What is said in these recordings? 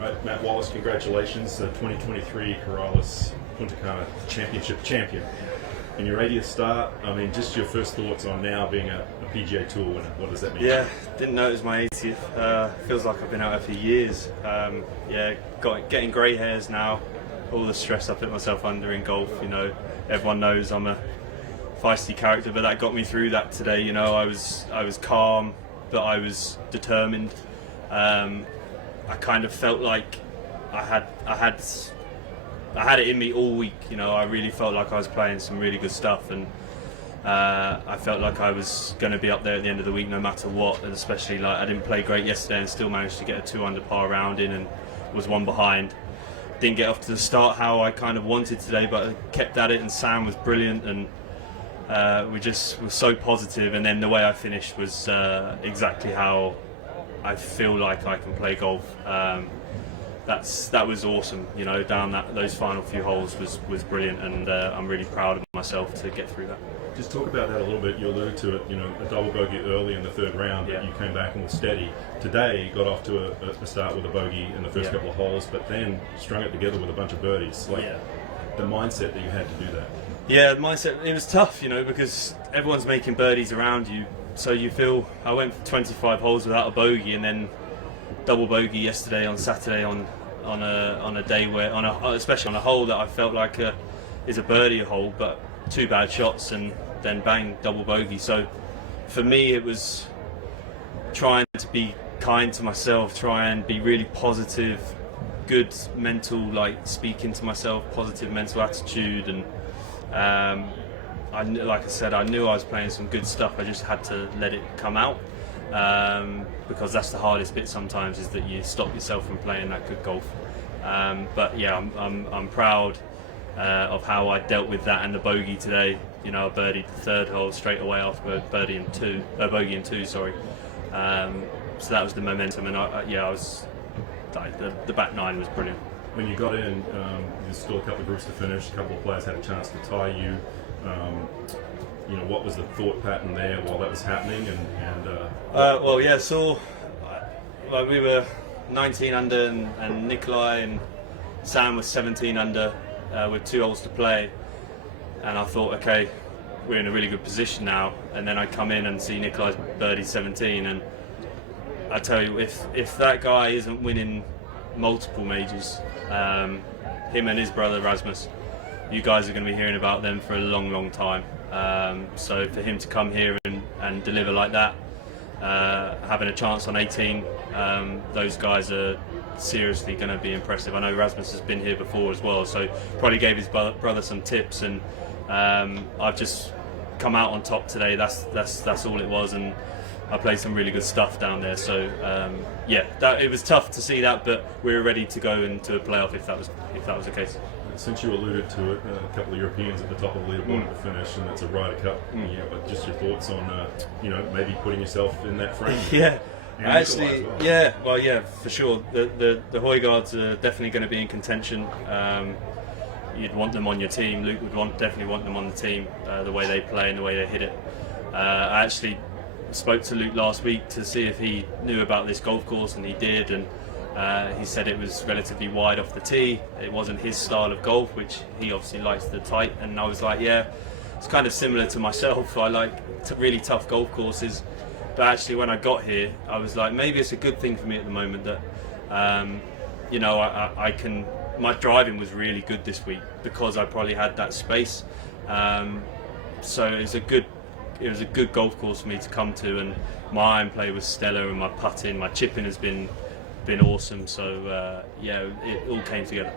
Right, Matt Wallace, congratulations, 2023 Corrales Puntacana Championship champion. In your 80th start, I mean, just your first thoughts on now being a PGA Tour winner. What does that mean? Yeah, didn't know it was my 80th. Feels like I've been out there for years. Getting grey hairs now. All the stress I put myself under in golf, you know, everyone knows I'm a feisty character, but that got me through that today. You know, I was calm, but I was determined. I kind of felt like I had it in me all week. You know, I really felt like I was playing some really good stuff, and I felt like I was going to be up there at the end of the week no matter what. And especially like I didn't play great yesterday and still managed to get a 2 under par round in and was one behind. Didn't get off to the start how I kind of wanted today, but I kept at it, and Sam was brilliant, and we just were so positive. And then the way I finished was exactly how I feel like I can play golf. That was awesome, you know. Down those final few holes was brilliant, and I'm really proud of myself to get through that. Just talk about that a little bit. You alluded to it, you know, a double bogey early in the third round, but you came back and were steady. Today, you got off to a start with a bogey in the first couple of holes, but then strung it together with a bunch of birdies. The mindset that you had to do that. Yeah, the mindset, it was tough, you know, because everyone's making birdies around you. So you feel, I went for 25 holes without a bogey, and then double bogey yesterday on Saturday on a day where, especially on a hole that I felt like is a birdie hole, but 2 bad shots and then bang, double bogey. So for me it was trying to be kind to myself, try and be really positive, good mental, like speaking to myself, positive mental attitude, and like I said, I knew I was playing some good stuff. I just had to let it come out, because that's the hardest bit sometimes, is that you stop yourself from playing that good golf. But yeah, I'm proud of how I dealt with that and the bogey today. You know, I birdied the third hole straight away after bogey in two. Sorry. So that was the momentum, and I was like, the back nine was brilliant. When you got in, there's still a couple of groups to finish. A couple of players had a chance to tie you. You know, what was the thought pattern there while that was happening? So like we were 19 under, and Nikolai and Sam was 17 under with 2 holes to play, and I thought, okay, we're in a really good position now. And then I come in and see Nikolai's birdie 17, and I tell you, if that guy isn't winning multiple majors, him and his brother Rasmus, you guys are going to be hearing about them for a long time. So for him to come here and deliver like that, having a chance on 18, those guys are seriously going to be impressive. I know Rasmus has been here before as well, so probably gave his brother some tips, and I've just come out on top today. That's all it was, and I played some really good stuff down there. So it was tough to see that, but we were ready to go into a playoff if that was the case. Since you alluded to it, a couple of Europeans at the top of the leaderboard at the finish, and it's a Ryder Cup. But just your thoughts on maybe putting yourself in that frame. Actually, for sure. The Højgaards are definitely going to be in contention. You'd want them on your team. Luke would definitely want them on the team. The way they play and the way they hit it. I actually spoke to Luke last week to see if he knew about this golf course, and he did, and he said it was relatively wide off the tee. It wasn't his style of golf, which he obviously likes the tight, and I was like, yeah, it's kind of similar to myself. I like really tough golf courses, but actually when I got here, I was like, maybe it's a good thing for me at the moment that I can. My driving was really good this week because I probably had that space, so it was a good golf course for me to come to, and my iron play was stellar, and my putting, my chipping has been awesome. So it all came together.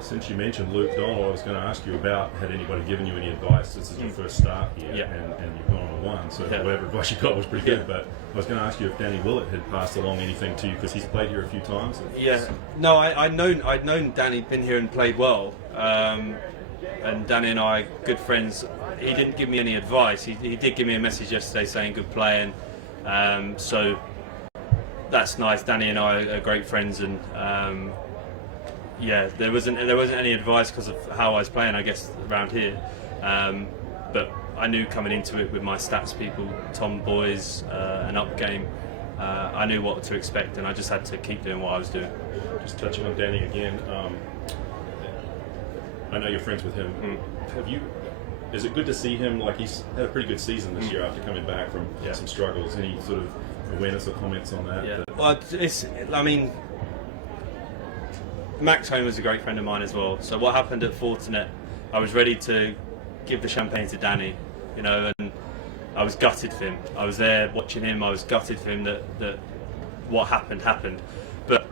Since you mentioned Luke Donald, I was going to ask you about, had anybody given you any advice? This is your first start here, and you've gone on a 1, so whatever advice you got was pretty good. But I was going to ask you if Danny Willett had passed along anything to you, because he's played here a few times. No, I'd known Danny, been here and played well, and Danny and I are good friends. He didn't give me any advice. He did give me a message yesterday saying good play, and so that's nice. Danny and I are great friends, and there wasn't any advice because of how I was playing, I guess, around here. But I knew coming into it with my stats people, Tom Boys, and Up Game, I knew what to expect, and I just had to keep doing what I was doing. Just touching on Danny again, I know you're friends with him. Is it good to see him, like he's had a pretty good season this year after coming back from some struggles? Any sort of awareness or comments on that? Yeah. Well, I mean, Max Homer's a great friend of mine as well. So what happened at Fortinet, I was ready to give the champagne to Danny, you know, and I was gutted for him. I was there watching him. I was gutted for him that what happened. But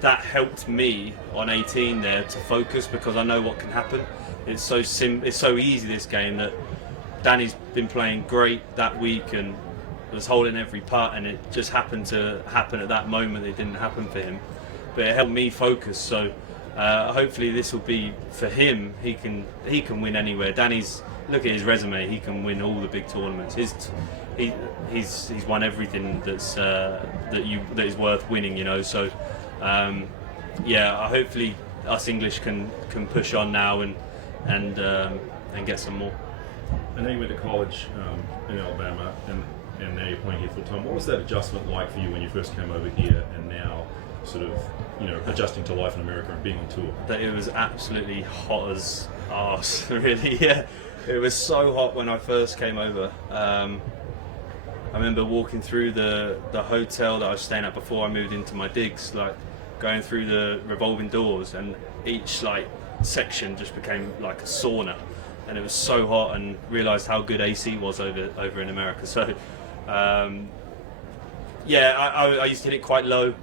that helped me on 18 there to focus, because I know what can happen. It's so it's so easy, this game, that Danny's been playing great that week and was holding every putt, and it just happened to happen at that moment. It didn't happen for him, but it helped me focus. So hopefully this will be for him. He can win anywhere. Danny's, look at his resume. He can win all the big tournaments. He's won everything that is worth winning, you know. So hopefully us English can push on now and get some more. I know you went to college in Alabama, and now you're playing here full time. What was that adjustment like for you when you first came over here, and now sort of, you know, adjusting to life in America and being on tour? That it was absolutely hot as arse, really. Yeah, it was so hot when I first came over. I remember walking through the hotel that I was staying at before I moved into my digs, like going through the revolving doors, and each like section just became like a sauna, and it was so hot, and realised how good AC was over in America. So I used to hit it quite low,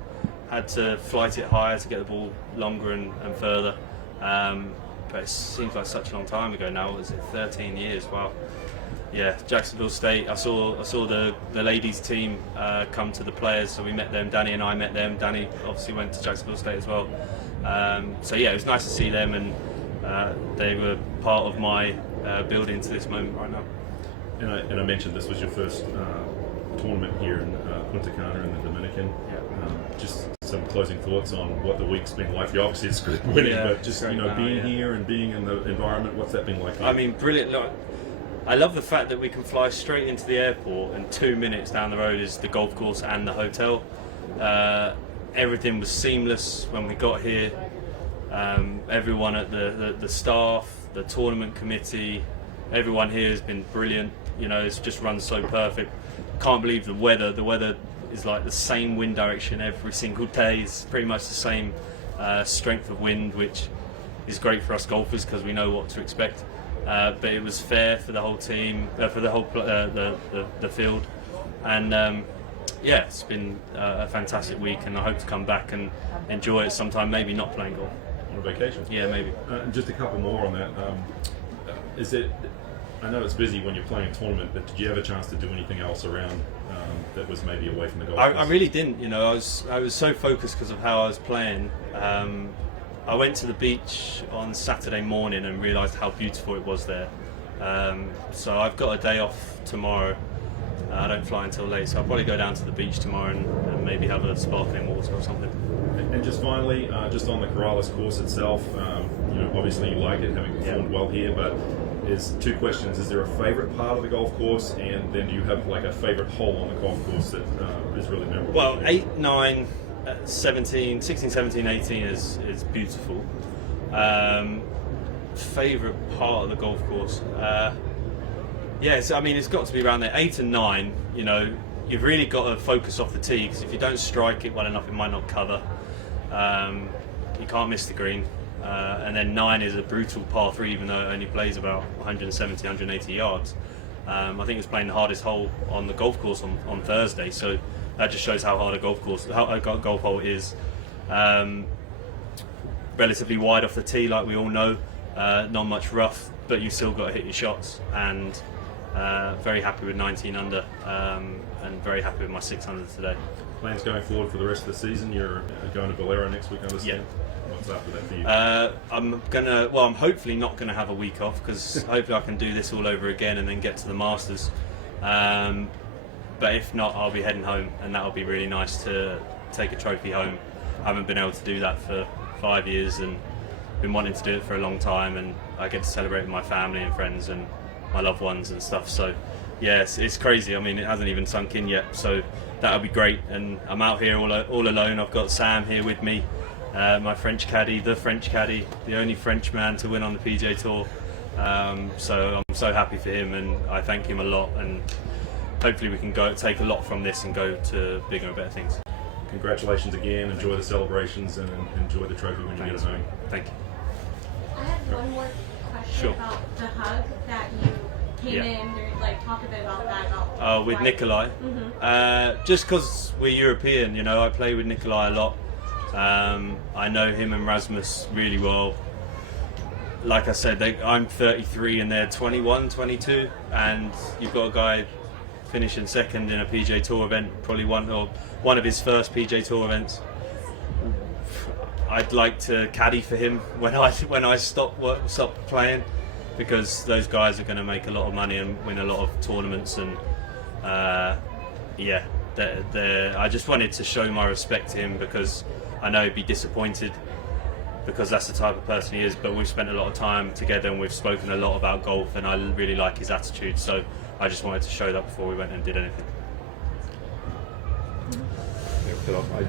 had to flight it higher to get the ball longer and further, but it seems like such a long time ago now. Was it 13 years? Wow. Yeah, Jacksonville State. I saw the ladies team come to the players, so we met them. Danny and I met them. Danny obviously went to Jacksonville State as well. So yeah, it was nice to see them, and they were part of my building to this moment right now. And I mentioned this was your first tournament here in Puntacana in the Dominican. Yeah. Just some closing thoughts on what the week's been like for you. Obviously, it's good winning, but just being here and being in the environment, what's that been like for you? I mean, brilliant. Look, I love the fact that we can fly straight into the airport, and 2 minutes down the road is the golf course and the hotel. Everything was seamless when we got here. Everyone at the staff, the tournament committee, everyone here has been brilliant. You know, it's just run so perfect. Can't believe the weather. The weather is like the same wind direction every single day. It's pretty much the same strength of wind, which is great for us golfers because we know what to expect. But it was fair for the whole team, for the whole the field, and it's been a fantastic week, and I hope to come back and enjoy it sometime. Maybe not playing golf. On a vacation? Yeah, maybe. Just a couple more on that. Is it? I know it's busy when you're playing a tournament, but did you have a chance to do anything else around that was maybe away from the golf? I really didn't. You know, I was so focused because of how I was playing. I went to the beach on Saturday morning and realised how beautiful it was there. So I've got a day off tomorrow. I don't fly until late, so I'll probably go down to the beach tomorrow and maybe have a sparkling water or something. And just finally, just on the Corrales course itself, obviously you like it, having performed well here, but is two questions. Is there a favourite part of the golf course, and then do you have like a favourite hole on the golf course that is really memorable? Well, 8, 9, 17, 16, 17, 18 is beautiful. Favourite part of the golf course? Yes, I mean, it's got to be around there. 8 and 9, you know, you've really got to focus off the tee, because if you don't strike it well enough, it might not cover. You can't miss the green. And then 9 is a brutal par 3, even though it only plays about 170, 180 yards. I think it was playing the hardest hole on the golf course on Thursday, so that just shows how hard a golf hole is. Relatively wide off the tee, like we all know, not much rough, but you've still got to hit your shots. And very happy with 19 under, and very happy with my 6 under today. Plans going forward for the rest of the season? You're going to Valero next week, I understand? Yeah. What's after that for you? I'm hopefully not gonna have a week off, because hopefully I can do this all over again and then get to the Masters. But if not, I'll be heading home, and that'll be really nice to take a trophy home. I haven't been able to do that for 5 years, and been wanting to do it for a long time, and I get to celebrate with my family and friends and my loved ones and stuff. So yeah, it's crazy. I mean, it hasn't even sunk in yet. So that'll be great. And I'm out here all alone. I've got Sam here with me, my French caddy, the only French man to win on the PGA Tour. So I'm so happy for him, and I thank him a lot. And hopefully we can take a lot from this and go to bigger and better things. Congratulations again. Enjoy the celebrations and enjoy the trophy when you get it home. Thank you. I have one more question about the hug that you came in. Like, talk a bit about that. With Nikolai. Just because we're European, you know, I play with Nikolai a lot. I know him and Rasmus really well. Like I said, I'm 33 and they're 21, 22, and you've got a guy finishing second in a PGA Tour event, probably one of his first PGA Tour events. I'd like to caddy for him when I stop playing, because those guys are going to make a lot of money and win a lot of tournaments. And I just wanted to show my respect to him, because I know he'd be disappointed, because that's the type of person he is. But we've spent a lot of time together and we've spoken a lot about golf, and I really like his attitude. So I just wanted to show that before we went and did anything.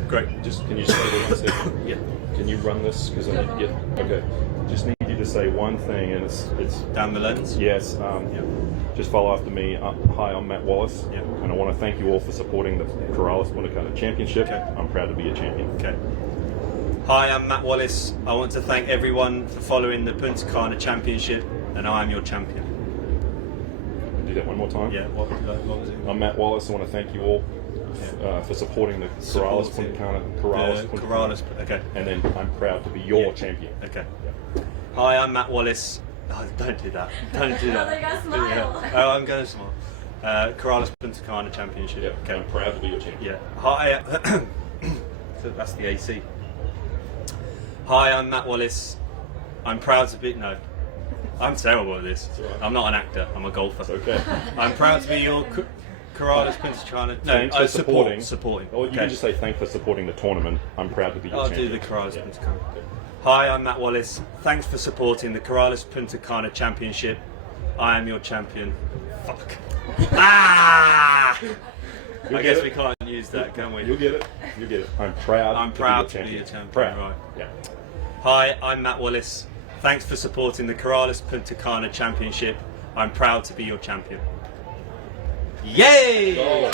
Great. Just can you stay there 1 second? Yeah. Can you run this? Because I need to get. Okay. Just need you to say one thing, and it's Down the lens. yes. Just follow after me. Hi, I'm Matt Wallace, Yeah. and I want to thank you all for supporting the Corrales Puntacana Championship. Okay. I'm proud to be a champion. Okay. Hi, I'm Matt Wallace. I want to thank everyone for following the Puntacana Championship, and I am your champion. Do that one more time. Yeah. What was it? I'm Matt Wallace. I want to thank you all for supporting the Corrales Puntacana. Okay. And then I'm proud to be your champion. Okay. Hi, I'm Matt Wallace. Oh, don't do that. Don't do that. They gotta smile. Yeah. Oh, I'm going to smile. Corrales Puntacana Championship. Yep. Okay. I'm proud to be your champion. Yeah. Hi. So that's the AC. Hi, I'm Matt Wallace. I'm proud to be. No, I'm terrible at this. All right. I'm not an actor. I'm a golfer. It's okay. I'm proud to be your Corrales Puntacana. No, Thanks for supporting. Supporting. Or you can just say thanks for supporting the tournament. I'm proud to be your I'll champion. do the Corrales Yeah. Puntacana. Hi, I'm Matt Wallace. Thanks for supporting the Corrales Puntacana Championship. I am your champion. Fuck. I guess we can't use that, can we? You'll get it. You'll get it. I'm proud to be your champion. Proud. Right. Yeah. Hi, I'm Matt Wallace. Thanks for supporting the Corrales Puntacana Championship. I'm proud to be your champion. Yay! Oh.